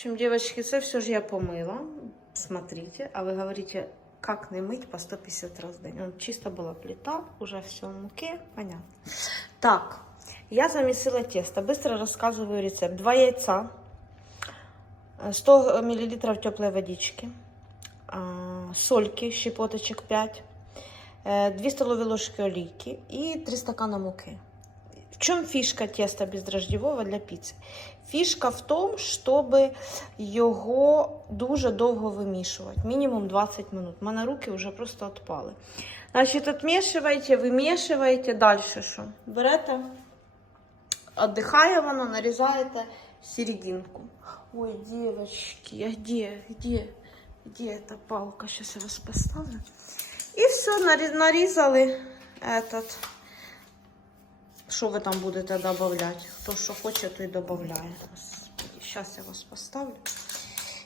общем, девочки, це все ж я помила. Смотрите, а вы говорите, как не мыть по 150 раз в день. Он чисто была плита, уже все в муке, понятно. Так, я замесила тесто. Быстро рассказываю рецепт. Два яйца, э, 100 мл теплой водички, а, сольки, щепоточек 5, 2 столовые ложки олейки и 3 стакана муки. В чем фишка теста бездрождевого для піци? Фішка в тому, щоб його дуже довго вимішувати, мінімум 20 минут. У мене руки вже просто відпали. Значить, отмішуєте, вимішуєте, далі що? Берете, віддихає воно, нарізаєте серединку. Ой, девочки, а где, где, где эта палка? Сейчас я вас поставлю. І все, нарі- нарізали этот. Що ви там будете додавати? Хто що хоче, той додає. Зараз я вас поставлю.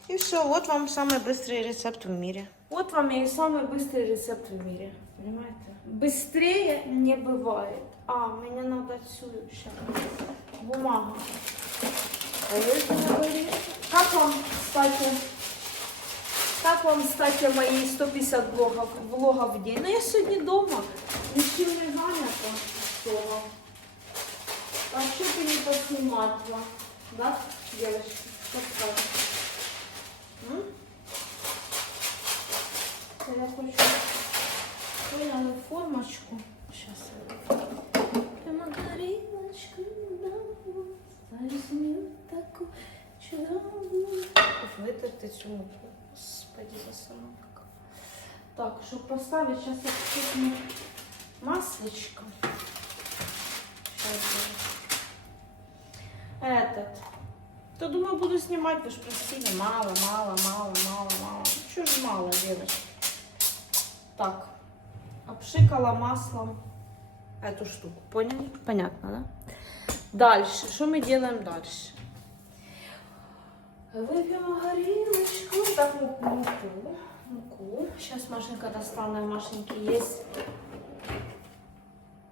І все, от вам самый быстрый рецепт в мире. Вот вам и самый быстрый рецепт в мире. Понимаете? Быстрее не бывает. А, мне надо отсюда сейчас. Бумага. А я это не говорю. Как вам, кстати, как вам, кстати, мои 150 блогов, влогов в день? Ну, я сегодня дома. Ничего не занято. А что ты не поснимать вам? Да, девочки? Что скажешь? Я хочу поняли формочку. Сейчас. Маргариночку, возьми таку чудову. Витерти цю муку. Господи, засранка. Так, щоб поставити, зараз я купну маслечко. Сейчас, Этот. То думаю, буду снимать, вы же просили. Мало, мало, мало, мало, мало. Что ж мало, девочки? Так. Обшикала маслом эту штуку. Поняли? Понятно, да? Дальше. Что мы делаем дальше? Выпьем горилочку. Так, муку, муку. Муку. Сейчас Машенька достанет. Машеньки есть.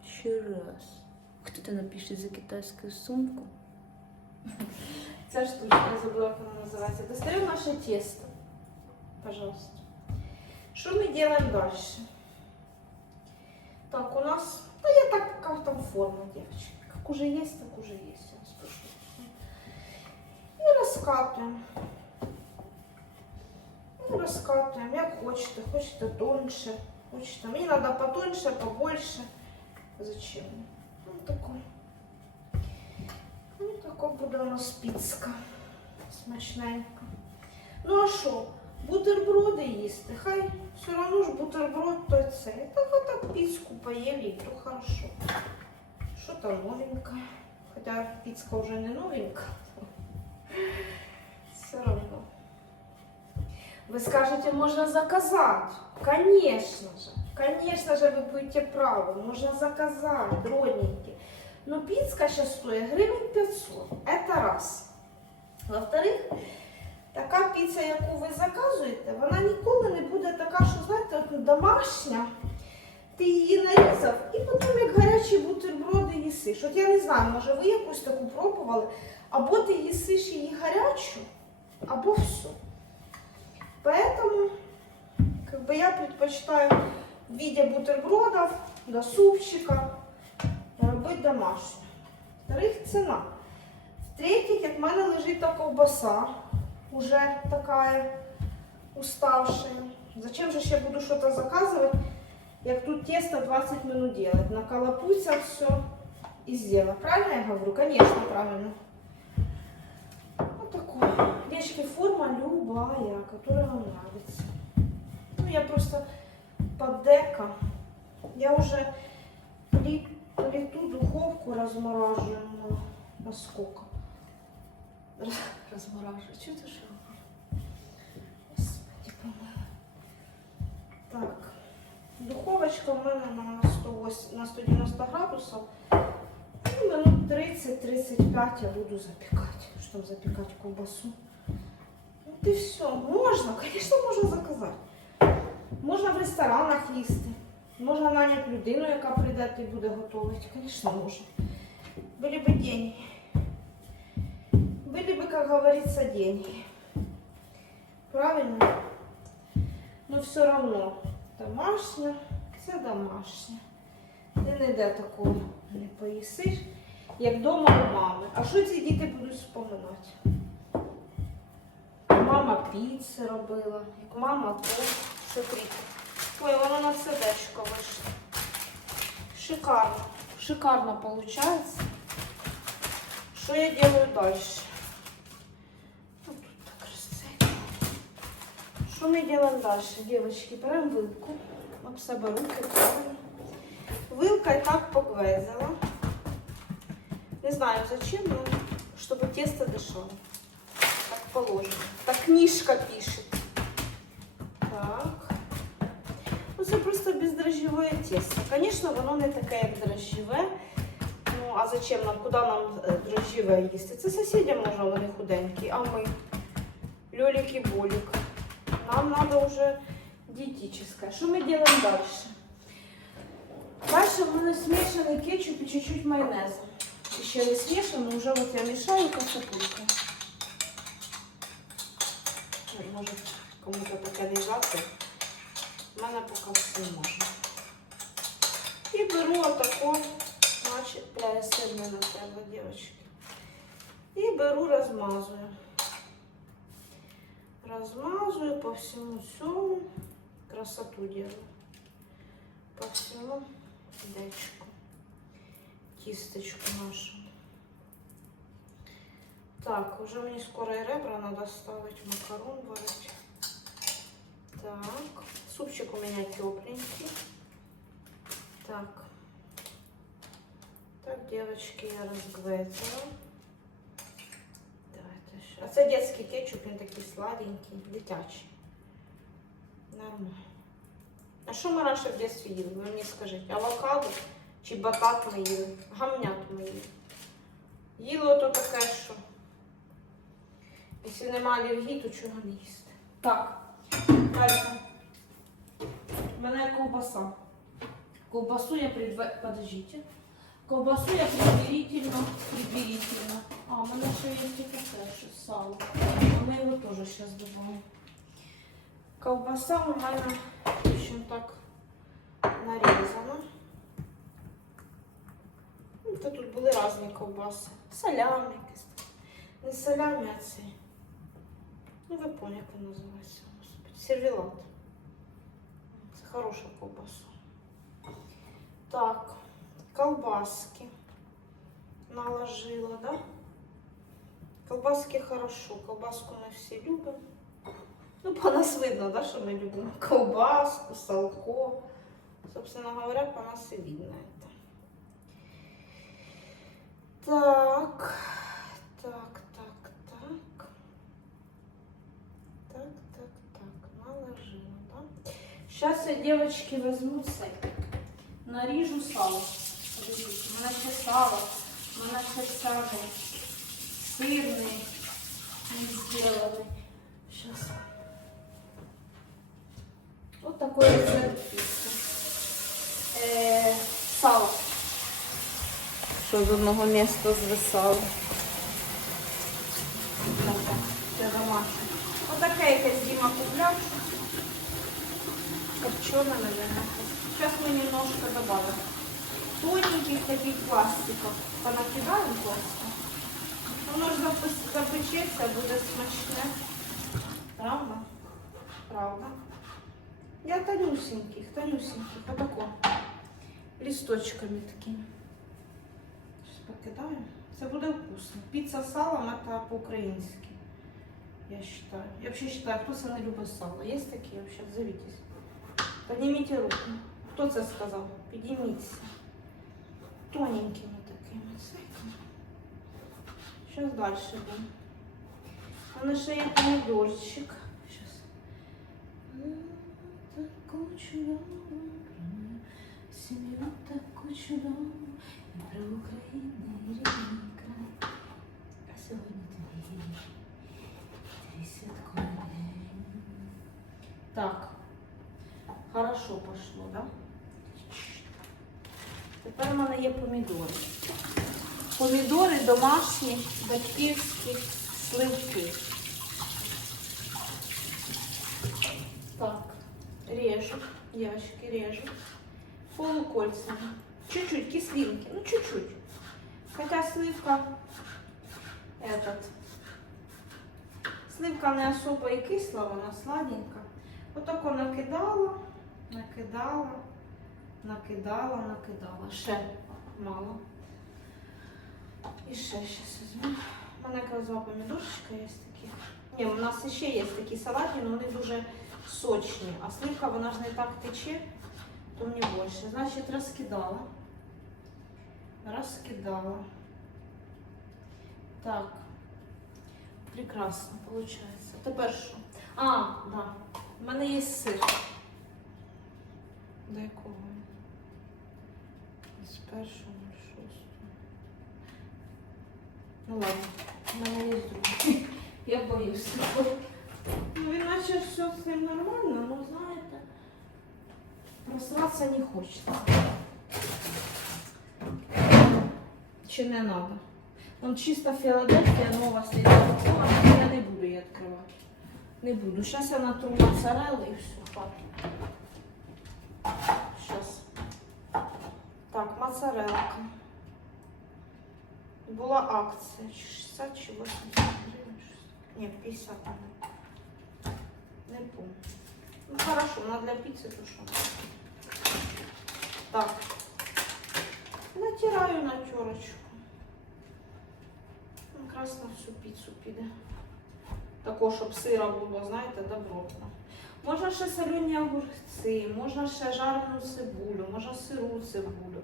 Еще раз. Кто-то напишет за китайскую сумку. Ця штучка, я забула, як вона називається. Достаємо наше тесто. Пожалуйста. Що ми робимо далі? Так, у нас, ну я так, как там форма, девочки. Как уже есть, так уже есть. Я вас прошу. И раскатываем. Ну, раскатываем, як хочете. Хочете тоньше, хочете. Мені надо потоньше, побольше. Зачем? Ну, такой. Ну, така буде у нас піцка. Смачненька. Ну а що? Бутерброди їсти. Хай все одно ж бутерброд то це. Так от піцку поїли, і то хорошо. Що там новеньке? Хоча піцка вже не новенька. Все одно. Вы скажете, можно заказать. Конечно же. Конечно же, вы будете правы. Можно заказать, родненькие. Но пицка сейчас стоит гривен 500. Это раз. Во-вторых, така піца, яку ви заказуєте, вона ніколи не буде така, що знаєте, от домашня. Ти її нарізав і потім як гарячі бутерброди їсиш. От я не знаю, може ви якусь таку пробували, або ти їсиш її гарячу, або все. Поэтому как бы, я предпочитаю в виде бутербродов, до супчика Робити домашню. Вторых ціна. В-третьих, як в мене лежить та ковбаса, уже така уставшая. Зачем же я буду что-то заказывать, як тут тесто 20 минут делать? Наколопуйся все и сделай. Правильно я говорю? Конечно, правильно. Вот такой. Девочки, форма любая, которая вам нравится. Ну, я просто под дека. Я уже плиту, духовку размораживаю на, на сколько? Раз- Размораживаю. Что ты что? Господи, помыла. Так. Духовочка у мене на, 108, на 190 градусів. Ну, минут 30-35 я буду запекать. Что там запекать колбасу? Ну и все. Можно, конечно, можно заказать. Можна в ресторанах їсти. Можна наняти людину, яка прийде і буде готувати. Звісно, можна. Були б деньги. Были бы, как говорится, деньги. Правильно? Ну все равно домашня, це домашнє. Ти ніде такого не поїсиш, як вдома у мами. А що ці діти будуть споминати? Мама піци робила, як мама то. що Смотрите. Ой, воно на сердечко вийшло. Шикарно. Шикарно получается. Что я делаю дальше? Вот тут так розцепимо. Что мы делаем дальше, девочки? Берем вилку. Об себе руки правильно. Вилка и так погвезила. Не знаю зачем, но чтобы тесто дышало. Так положено. Так книжка пишет. Так. Ну, це просто бездрожжеве тесто. Звісно, воно не таке, як дрожжеве. Ну, а зачем нам? Куди нам е, дрожжеве їсти? Це сусідям може вони худенькі, а ми льолік і болік. Нам треба вже дієтичне. Що ми робимо далі? Далі в мене смішаний кетчуп і чуть-чуть майонезу. І Ще не смішано, вже от я мішаю касапульку. Може кому-то таке не завтра. У мене поки все можна. І беру отако, значить, бля, сильно не треба, дівчатки. І беру, розмазую. Розмазую по всьому цьому. Красоту делаю. По всьому дечку. Кисточку нашу. Так, уже мені скоро і ребра надо ставить, макарон варить. Так, Супчик у меня тепленький. Так. Так, девочки, я разгвезила. Давайте ще. А це детський кетчуп, він такий сладенький, дитячий. Нормально. А що ми раніше в дитинстві їли? Ви мені скажіть, авокадо чи батат ми їли? Гамнят ми їли. Їли ото таке, що. Якщо немає алергії, то чого не їсти. Так. Далі. Мене ковбаса. Ковбасу я предва... Подождите. Ковбасу я предварительно, предварительно. А, у мене ще є тільки те, що сало. Ми його теж зараз додамо. Ковбаса у мене, в общем, так нарізана. Ну, тут були різні ковбаси. Салями якісь. Не салями, а цей. Ну, ви поняли, як називається. Сервелат. Хороша ковбаса. Так, колбаски наложила, да? Колбаски хорошо. Колбаску ми всі любимо. Ну, по нас видно, да, що ми любимо колбаску, салко. Собственно говоря, по нас і видно это. Так, так. Сейчас я, девочки, возьму цей. Наріжу сало. Подивіться, у мене ще сало, у мене ще сало. Сирний, зроблений. Сейчас. Вот такой рецепт. Е, сало. Що з одного міста звисало. Це домашнє. Отаке якесь Діма купляв. Копчене, наверное. Сейчас мы немножко добавим. Тоненьких таких пластиков. Понакидаем просто. Воно ж запечеться, буде смачне. Правда? Правда. Я тонюсеньких, тонюсеньких. Отако. Листочками такими. Сейчас покидаем. Це буде вкусно. Піца з салом это по-українськи. Я считаю. Я вообще считаю, хто це не любить сало. Є такі вообще? Зовітесь. Поднимите руку. Хто це сказав? Підійміться. Тоненькими такими цейками. Сейчас дальше будем. А на шее помидорчик. Сейчас. Таку чудову, сім'ю таку чудову, про Україну і рідний край. А сьогодні твій, твій святковий день. Так. Хорошо пошло, так? Да? Тепер в мене є помідори. Помідори домашні, батьківські сливки. Так, режу, ящики режу. Полукольцами. Чуть-чуть кислинки, ну чуть-чуть. Хотя сливка этот. Сливка не особо і кисла, вона сладенька. Отако накидала накидала, накидала, накидала. Ще мало. І ще щас візьму. У мене якраз два помідорчика є такі. Ні, у нас ще є такі салатні, але вони дуже сочні. А сливка вона ж не так тече, то мені більше. Значить, розкидала. Розкидала. Так. Прекрасно, виходить. Тепер що? А, да. У мене є сир. До якого? З першого на шостого. Ну ладно, у мене є другий. Я боюсь. Ну, він наче все з ним нормально, але знаєте, просратися не хочеться. Чи не треба? Он чисто Філадельфія нова слідова, я не буду її відкривати. Не буду. Зараз я натру моцарелли і все, хватить. Сейчас. Так, моцарелка. Була акція. 60 чи 80 гривень. Ні, 50. мабуть. Не помню. Ну хорошо, вона для піци то що. Так. Натираю на терочку. Якраз на всю піцу піде. Також, щоб сира було, знаєте, добротно. Можна ще солені огурці, можна ще жарену цибулю, можна сиру цибулю,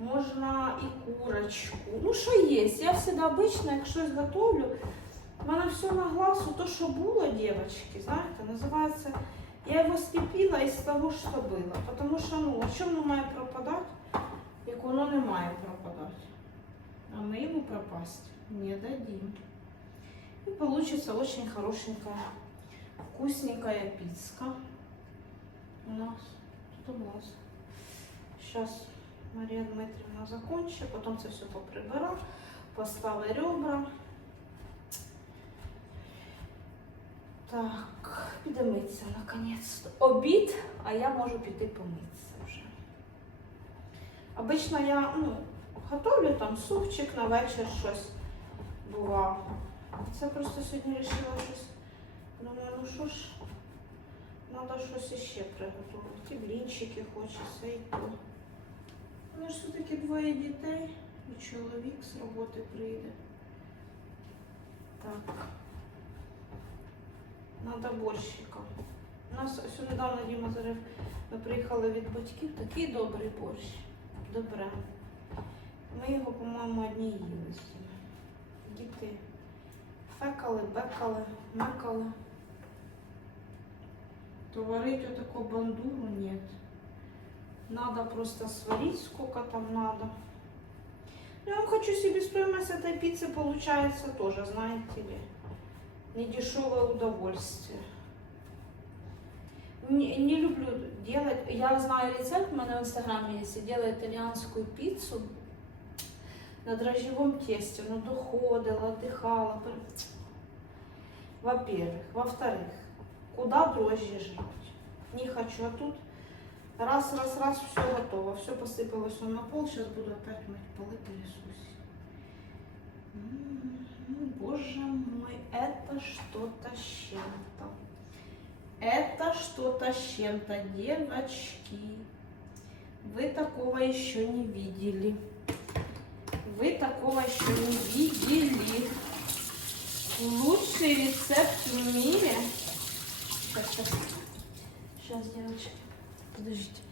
можна і курочку. Ну, що є? Я завжди обично, як щось готовлю, в мене все на глазу, то, що було, дівчатки, знаєте, називається я його скипіла із того, що було. Тому що, ну, чому воно має пропадати, як воно не має пропадати? А ми йому пропасть не дадим. И получится очень хорошенькая, вкусненькая пиццка. У нас тут у нас. Сейчас Мария Дмитриевна закончит, потом це все поприбира, поставить ребра. Так, піде митися наконець-то. Обід, а я можу піти помитися вже. Обично я ну, готовлю там супчик на вечір щось бува. Це просто сьогодні вирішила щось. Думаю, ну що ж, треба щось іще приготувати. І блінчики хочеться, і то. Мене ж все-таки двоє дітей, і чоловік з роботи прийде. Так. Надо борщика. У нас ось недавно Діма зарив, ми приїхали від батьків, такий добрий борщ. Добре. Ми його, по-моєму, одні їли. Діти фекали, бекали, мекали. Варить отаку бандуру нет. Надо просто сварить, сколько там надо. Я вам хочу себе стоимость этой пиццы получается тоже, знаете ли. Недешевое удовольствие. Не, не люблю делать. Я знаю рецепт, у меня в инстаграме есть. Делаю итальянскую пиццу на дрожжевом тесте. Ну, доходила, отдыхала. Во-первых. Во-вторых, куда дрожжи жрать? Не хочу. А тут раз, раз, раз, все готово. Все посыпалось на пол. Сейчас буду опять мыть полы, пылесосить. М, Боже мой, это что-то с чем-то. Это что-то с чем-то, девочки. Вы такого еще не видели. Вы такого еще не видели. Лучший рецепт в мире. Сейчас, сейчас. Сейчас, девочки. Подождите.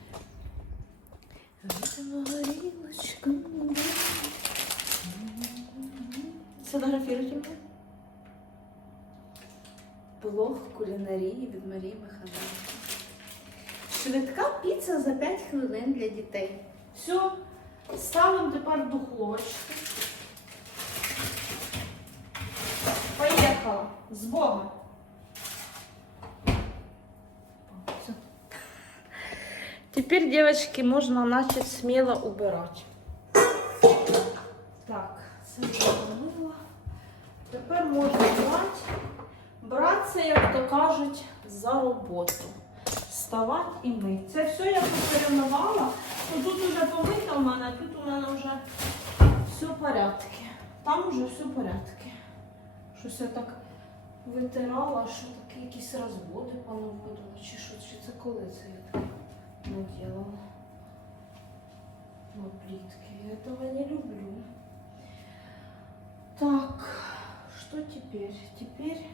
Сфотографируйте меня. Блог кулінарії від Марії Михайловни. Швидка піца за 5 хвилин для дітей. Все, ставимо тепер духовочку. Поїхала. З Богом. Теперь, девочки, можно начать смело убирать. Так, це я помила. Тепер можна брати, братися, як то кажуть, за роботу. вставати і мити. Це все я поперемивала. Ну, тут вже помито в мене, тут у мене вже все в порядку. Там вже все в порядку. Щось я так витирала, що такі якісь розводи понаводила, чи що, чи це коли це я так наділала на плитки. Этого не люблю. Так, что теперь? Теперь...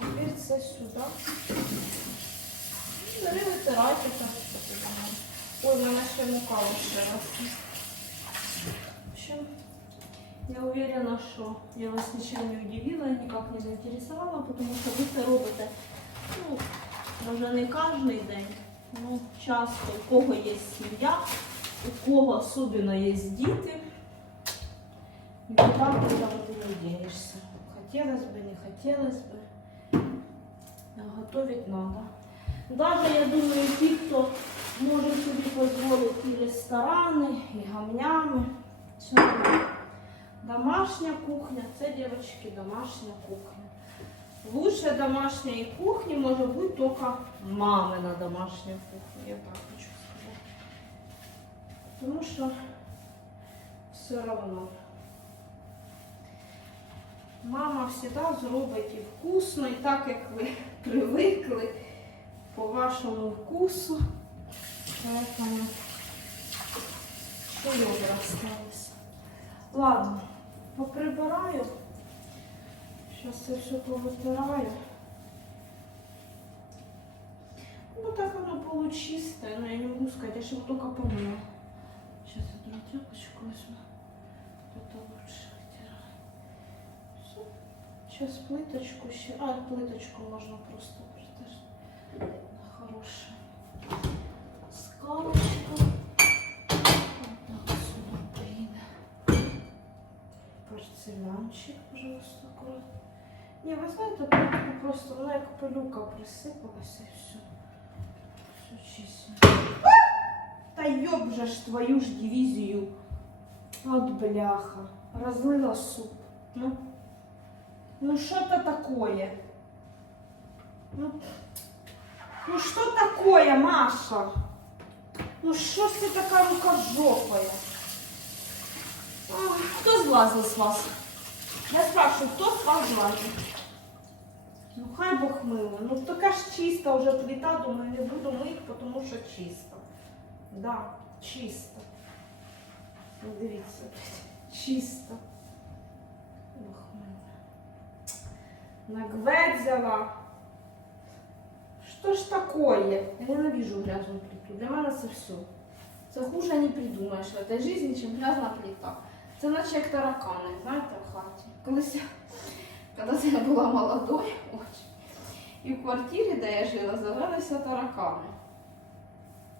Теперь це сюди. Бери витирайте так. Ой, в мене ще мука лишилася. В общем, я уверена, что я вас ничем не удивила, никак не заинтересовала, потому что вы это робите, ну, може не кожен день, ну, часто, у кого є сім'я, у кого особливо є діти, никуда ты там не денешься. Хотелось бы, не хотелось бы, а готовить надо. Даже, я думаю, ті, хто може собі дозволити і ресторани, і гамнями, все одно. Домашня кухня, це, девочки, домашня кухня. Лучше домашней кухни может быть только мамина домашняя кухня, я так хочу сказать. Потому что все равно. Мама всегда зробить і вкусно, і так, як ви привикли, по вашому вкусу. Поэтому що добре осталось. Ладно, поприбираю. Сейчас це все повитираю. Ну так оно получистое, но я не могу сказать, я же его только помыла. Сейчас я другую тряпочку возьму. Это лучше вытираю. Все. Сейчас плиточку еще. А, плиточку можно просто притереть. Хорошая. Скалочка. Вот так сюда прийде. Порцелянчик, пожалуйста, аккуратно. Не, ви знаєте, плитку просто вона як пилюка присипалася і все. Все чисто. Та йоб же ж твою ж дивізію. От бляха. Разлила суп. Ну, ну що це такое? Ну, ну що такое, Маша? Ну що ж це така рука жопая? Ах, Хто злазив з вас? Я спрашиваю, кто с вас злазит? Ну хай Бог мило. Ну така ж чиста вже плита, думаю, не буду мити, тому що чисто. Да, чисто. Ну дивіться, чисто. Бог мило. Нагведзяла. Что ж такое? Я ненавижу грязную плиту. Для мене це все. Це хуже не придумаєш в этой жизни, чим грязна плита. Це наче як таракани, знаєте, в хаті. Колись коли я була молодою, очень, і в квартирі, де я жила, завелися таракани.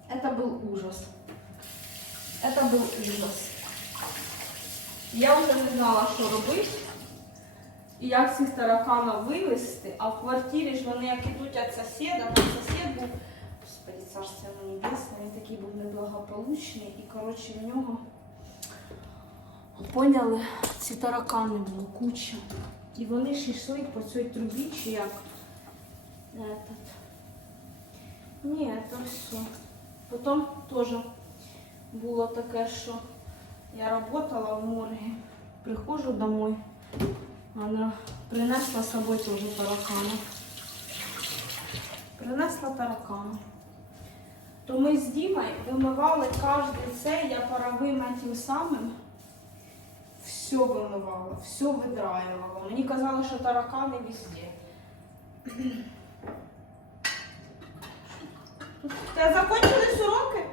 Это был ужас. Это был ужас. Я вже не знала, що робити. І як цих тараканів вивезти, а в квартирі ж вони як ідуть від сусіда, там сусід був, господи, царство йому небесне, він такий був неблагополучний, і коротше в нього поняли, ці таракани було куча. І вони ж йшли по цій трубі, чи як. Этот. Ні, це все. Потім теж було таке, що я працювала в моргі, приходжу домой, вона принесла з собою теж таракана. Принесла таракана. То ми з Дімою вимивали кожен цей, я паровим тим самим все вимивала, все видраювала. Мені казали, що таракани везде. Ти закончились уроки?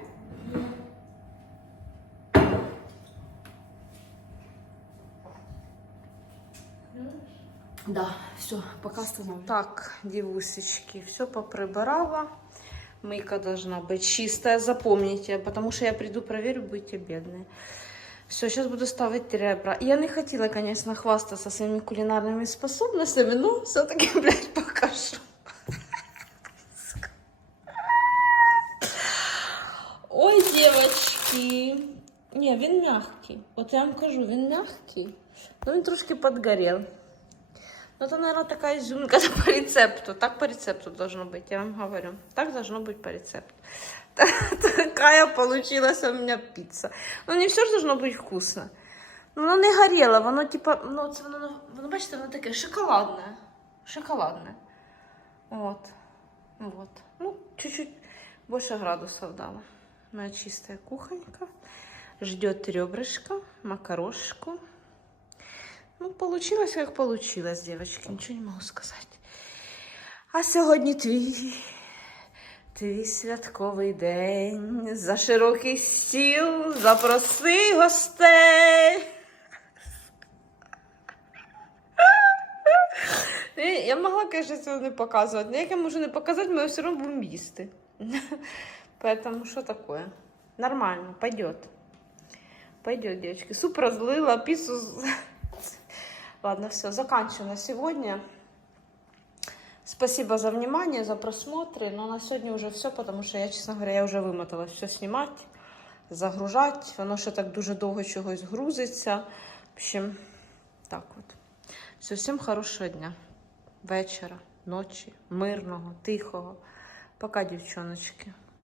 Да, все, пока останавливаю. Так, девусечки, все поприбирала. Мойка должна быть чистая, запомните, потому что я приду, проверю, будете бедные. Все, сейчас буду ставить ребра. Я не хотела, конечно, хвастаться своими кулинарными способностями, но все-таки, блядь, покажу. Ой, девочки. Не, він мягкий. От я вам кажу, він мягкий. Ну, він трошки підгорів. Ну, это, наверное, такая изюминка это по рецепту. Так по рецепту должно быть, я вам говорю. Так должно быть по рецепту. Такая получилась у меня пицца. Ну, не все же должно быть вкусно. Ну, Воно не горіло, воно типа, ну, це воно, воно, бачите, воно таке шоколадне. Шоколадне. Вот. Вот. Ну, чуть-чуть больше градусов дала. Моя чистая кухонька. Ждет ребрышко, макарошку. Ну, получилось, как получилось, девочки. Ничего не могу сказать. А сьогодні твій, твій святковий день. За широкий стіл запроси гостей. Я могла, конечно, цього не показувати. Як я можу не показати, ми все одно будемо їсти. Поэтому что такое? Нормально, пойдет. Пойдет, девочки. Суп разлила, пиццу... Ладно, все, заканчиваю на сегодня. Спасибо за внимание, за просмотры. Но на сегодня уже все, потому что я, честно говоря, я уже вымоталась все снимать, загружать. Воно ще так дуже довго чогось грузиться. В общем, так от. Все, всім хорошого дня, вечора, ночі, мирного, тихого. Пока, дівчоночки.